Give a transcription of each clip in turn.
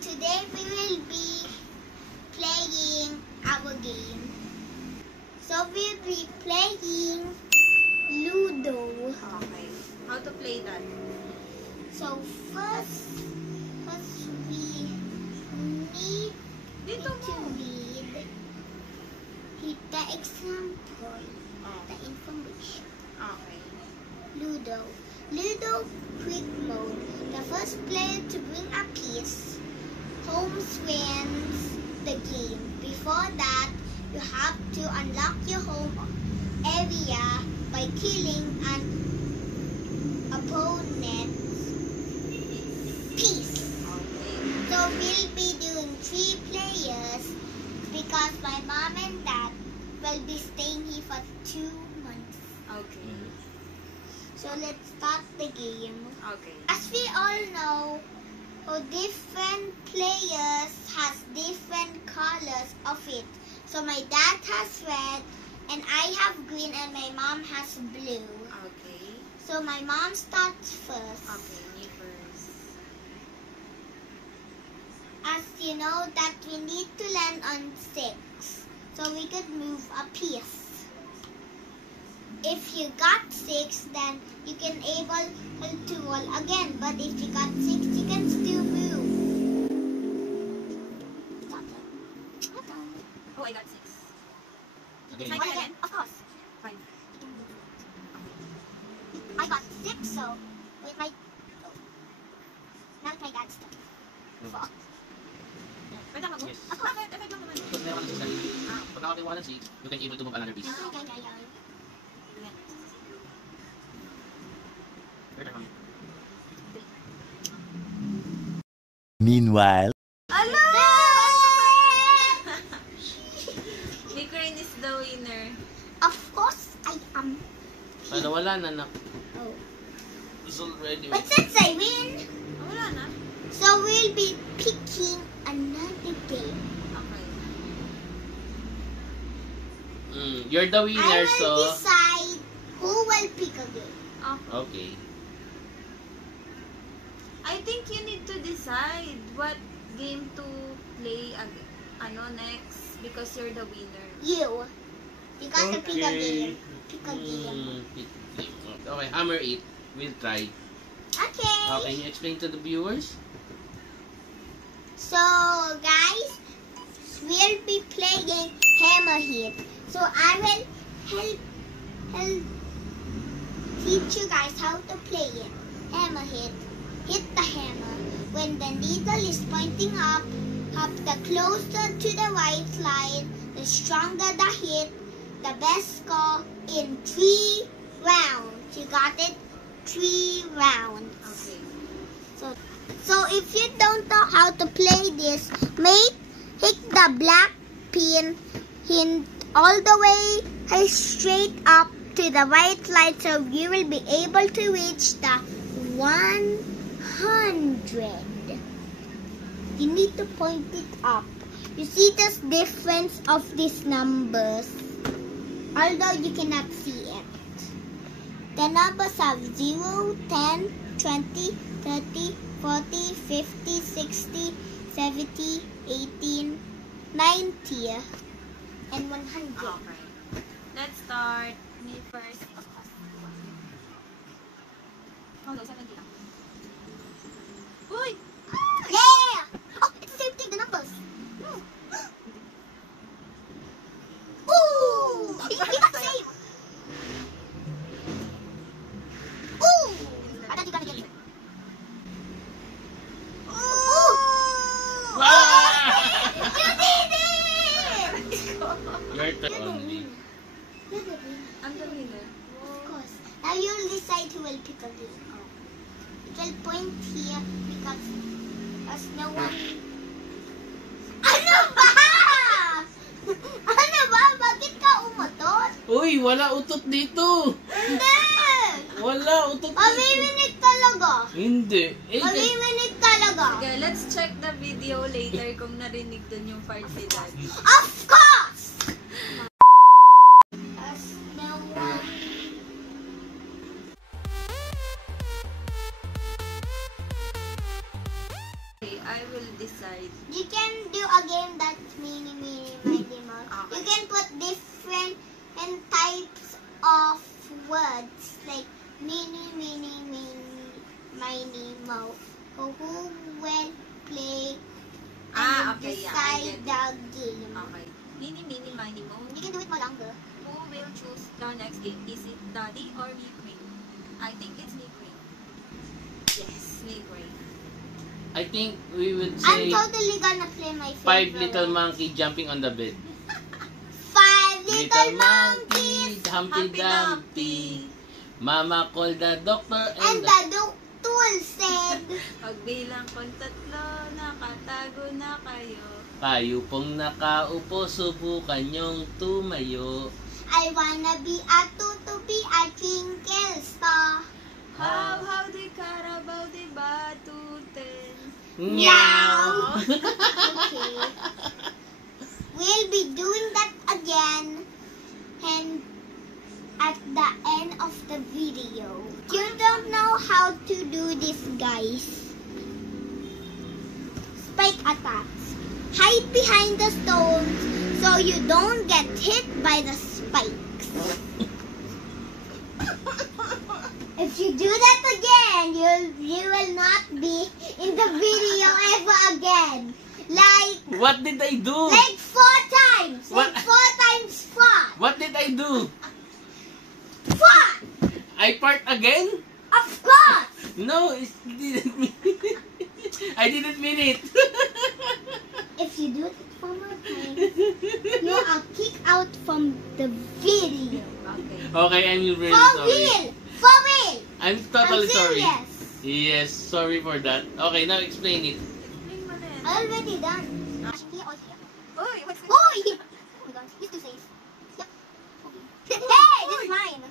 today we will be playing our game. So we'll be playing Ludo. Okay. How to play that? So first we need Dito to mo. read the example, the information. Okay. Ludo. Ludo quick mode. The first player to bring a piece homes wins the game. Before that, you have to unlock your home area by killing an opponent's piece. Okay. So we'll be doing 3 players because my mom and dad will be staying here for 2 months. Okay. So let's start the game. Okay. As we all know, different players has different colors of it. So my dad has red, and I have green, and my mom has blue. Okay. So my mom starts first. Okay, me first. As you know that we need to land on 6, so we could move a piece. If you got 6, then you can able to roll again. But if you got 6, you can still move. Oh, I got 6. Okay. Try Okay, again? of course. Fine. I got 6, so with my not my dad's stuff. Fuck. Pwede ako mag-move? Yes. Ako, effect lang naman. Tapos meron ka ng 6 Pag nakakuha ng 6, you can able to move another piece. Ay. Meanwhile, Hello! Ukraine is the winner. Of course I am. Ano, wala na na. Oh. It's already. But since I win, Oh, wala na. so we'll be picking another game. Okay. You're the I winner, will so... decide who will pick a game. Okay. I think you need to decide what game to play next because you're the winner. You. You got to pick a game. Pick a game. Okay, hammer it. We'll try. Okay. Can you explain to the viewers? So, guys, we'll be playing Hammer Hit. So, I will help teach you guys how to play it. Hammer Hit. Hit the hammer. When the needle is pointing up, the closer to the white line, the stronger the hit, the best score in 3 rounds. You got it? 3 rounds. Okay. So if you don't know how to play this, hit the black pin all the way straight up to the white light, so you will be able to reach the 100. You need to point it up. You see the difference of these numbers, although you cannot see it. The numbers are 0, 10, 20, 30, 40, 50, 60, 70, 18, 90, and 100. Okay. Let's start. Me first. Oh, no, 70 lang. Uy! Yeah! Oh, it's the same thing, the numbers. Ooh! We got the same. Ooh! I thought you got to get it. Ooh! You did it! Your turn only. You're the winner. I'm the winner. Of course. Now you'll decide who will pick a game. It will point here because there's no one. Ano ba? Ano ba? Bakit ka umutot? Uy, wala utot dito. Hindi! Wala utot dito. Mamiminig talaga. Hindi. Mamiminig talaga. Okay, let's check the video later kung narinig dun yung part ni Dad. Of course! There's no one. Okay, I I will decide. You can do a game that's mini, miny, mouse. Okay. You can put different types of words like mini, miny, mouse. So who will play and Okay, yeah, I decide get the game? Okay. Mini, miny, mo. You can do it more longer. Who will choose the next game? Is it Daddy or me, Queen? I think it's me, Queen. Yes, me, Queen. I think we would I'm say totally gonna play my favorite. 5 little monkey jumping on the bed. 5 little monkeys. Humpty Dumpty. Mama called the doctor And and the doctor said, Pagbilang kong 3, nakatago na kayo. kayo pong nakaupo, subukan nyong tumayo. I wanna be a to be a twinkle star. How di Carabao di Batuten. Meow! Okay. We'll be doing that again and at the end of the video. You don't know how to do this, guys. Spike attacks. Hide behind the stones so you don't get hit by the spikes. If you do that again, you will not be in the video ever again. Like What did I do? 4 times. What? Like 4 times 4. What did I do? 4. I part again? Of course. No, it didn't mean I didn't mean it. If you do it one more time, you are kicked out from the video. Okay. Okay, I'm really For sorry. real. For real. I'm totally I'm sorry. serious. Yes, sorry for that. Okay, now explain it. Explain mo na yan. Already done. Uy, what's this? Oh, oh my god, he's too safe. Yep. Okay. Hey, this is mine.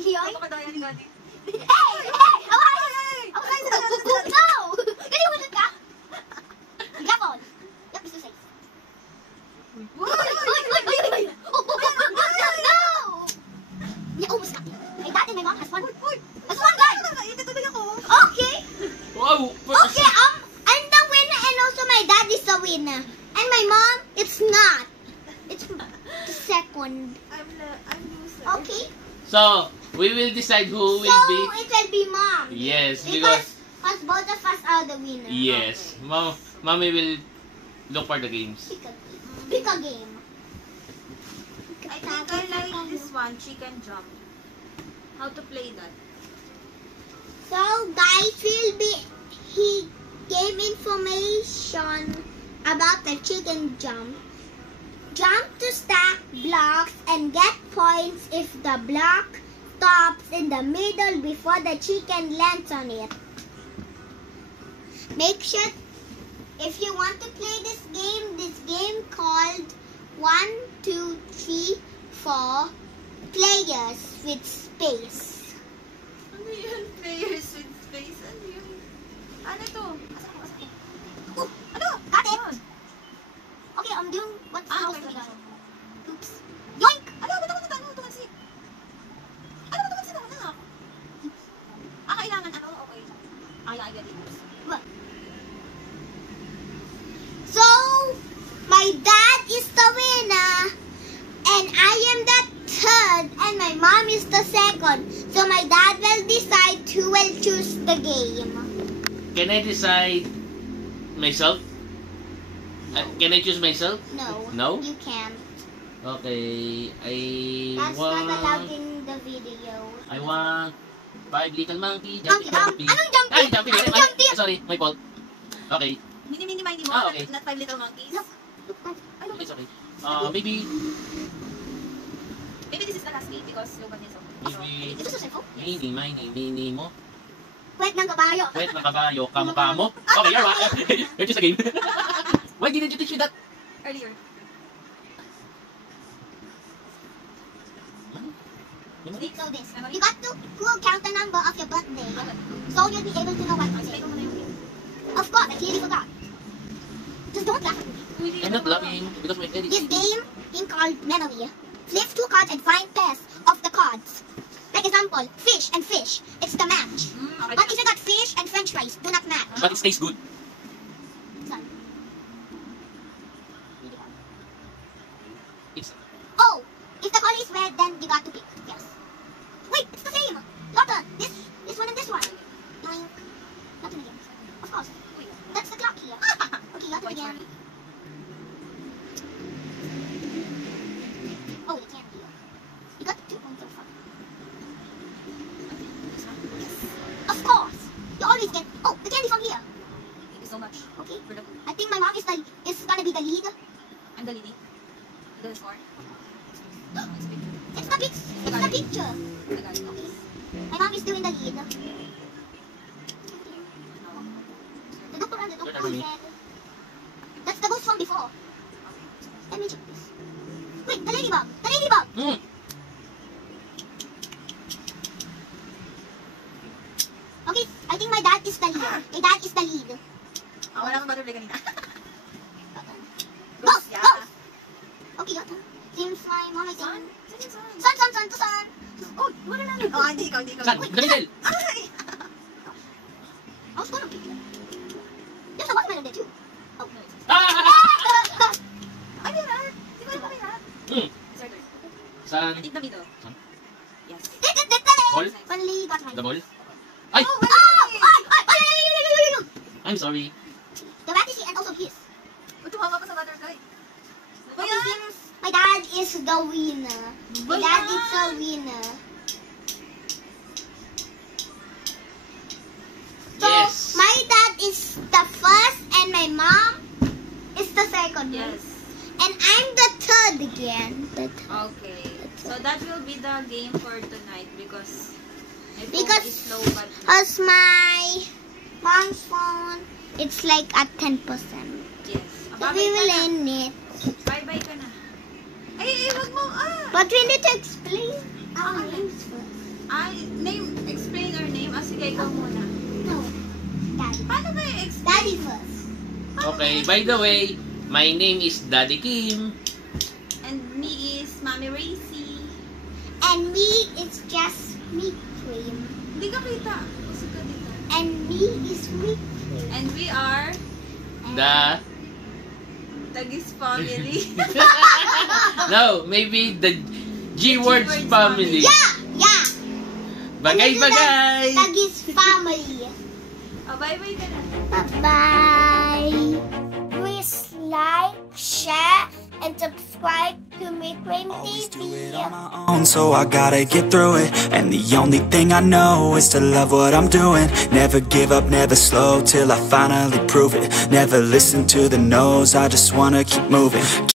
Yoink. Napakadaya ni Daddy. Hey, how are you? No! Can you hold it back? Grab on. Yep, it's too safe. Uy! No! You almost got me. My dad and my mom has one. Uy! Has one gun. Itutuloy ako. Okay. Wow! Okay, I'm the winner and also my dad is the winner. And my mom, it's not. It's the second. I'm loser. Okay? So, we will decide who will So, be. it will be mom. Yes, Because because both of us are the winner. yes, mommy will look for the games. Pick a game. I think I like this one, chicken jump. How to play that? So, guys, he gave information about the chicken jump. Jump to stack blocks and get points if the block stops in the middle before the chicken lands on it. Make sure, if you want to play this game called 1, 2, 3, 4 players with space. Ano yun? Players with space? Ano yun? Ano to? Oh, ano? Got it? Yun. Okay, I'm doing what's Ah, supposed to okay. be done. Oops. Yoink! Ano? Ba't ako natanong? Tumansi? Ano ba tumansi na anak? Kailangan ano? Okay. I get it. What? So, my dad is the winner, and I am the third, and my mom is the second. So my dad will decide who will choose the game. Can I decide myself? Can I choose myself? No. No? You can't. Okay, That's not allowed in the video. I want 5 little monkey Jumpy, jumping. anong jumpy? Ay, jumping. Anong Ay, jumpy? sorry, my fault. Okay, Mini mindy mo? Ah, okay. Not 5 little monkeys? No. it's okay. Maybe Maybe this is the last game because low niya so. Maybe- Ito sa cellphone? mini mo. Wait ng kabayo. Wait, ng kabayo, kamukha mo. Okay, you're right. You're just a game. Why didn't you teach me that? Earlier. So this, you got to count the number of your birthday, so you'll be able to know what to Explain say. mo muna yung game. Of course, I clearly forgot. Just don't laugh at me. I'm not laughing because my head This is... game is called Memory. Flip 2 cards and find pairs of the cards. Like example, fish and fish. It's the match. Okay. But if you got fish and french fries, do not match. But it tastes good. got to again. Of course. That's the clock here. Okay, you got to again. Oh, the candy. You got 2 points so far. Yes. Of course. You always get. Oh, the candy from here. Thank you so much. Okay. For the, I think my mom is gonna be the lead. I'm the lady. The score. It's the picture. I got it. Okay. My mom is doing the lead. The doctor said that's the ghost from before. Let me check this. Wait, the ladybug. The ladybug. Okay, I think my dad is the lead. My dad is the lead. Wala akong butterfly kanina. Go! Yeah. Go! Okay, got her. Seems my mom is Son? saying... Son? Son! Oh, wala na. Oh, hindi ikaw. San? Wait, The middle. Ay! I was gonna pick it. There's a watermelon there too. Oh. Ah! Ay, meron. Di ko alam kung meron. It's our turn. San? I think the middle. San? Yes. Ball? Finally got mine. The ball? Ay! Oh, Oh! I'm sorry. The rat is here and also his. Ba't tumama ka sa butterfly? Okay, seems my dad is the winner. My dad is the winner. So, Yes. my dad is the first and my mom is the second. Yes. And I'm the third again. Okay. So that will be the game for tonight because my phone Because- is low but Because my mom's phone, it's like at 10%. yes. So we will end it. Bye-bye ka na. Ay, wag mo. But we need to explain our names first. Explain our name. Sige, ikaw muna. No, Daddy. Paano ba i-explain? Daddy first. Okay, by the way, my name is Daddy Kim. And me is Mami Racy. And me is just meat cream. Hindi ka kita. Usog ka dito. And me is meat cream. And we are The... Tagis family. No, maybe the G-Words G-Words family. Yeah! Bagay-bagay! Tagis family. Bye-bye ka na. Bye-bye. Please like, share, and subscribe to Meat Cream Always do it TV. on my own, so I gotta get through it. And the only thing I know is to love what I'm doing. Never give up, never slow, till I finally prove it. Never listen to the no's, I just wanna keep moving.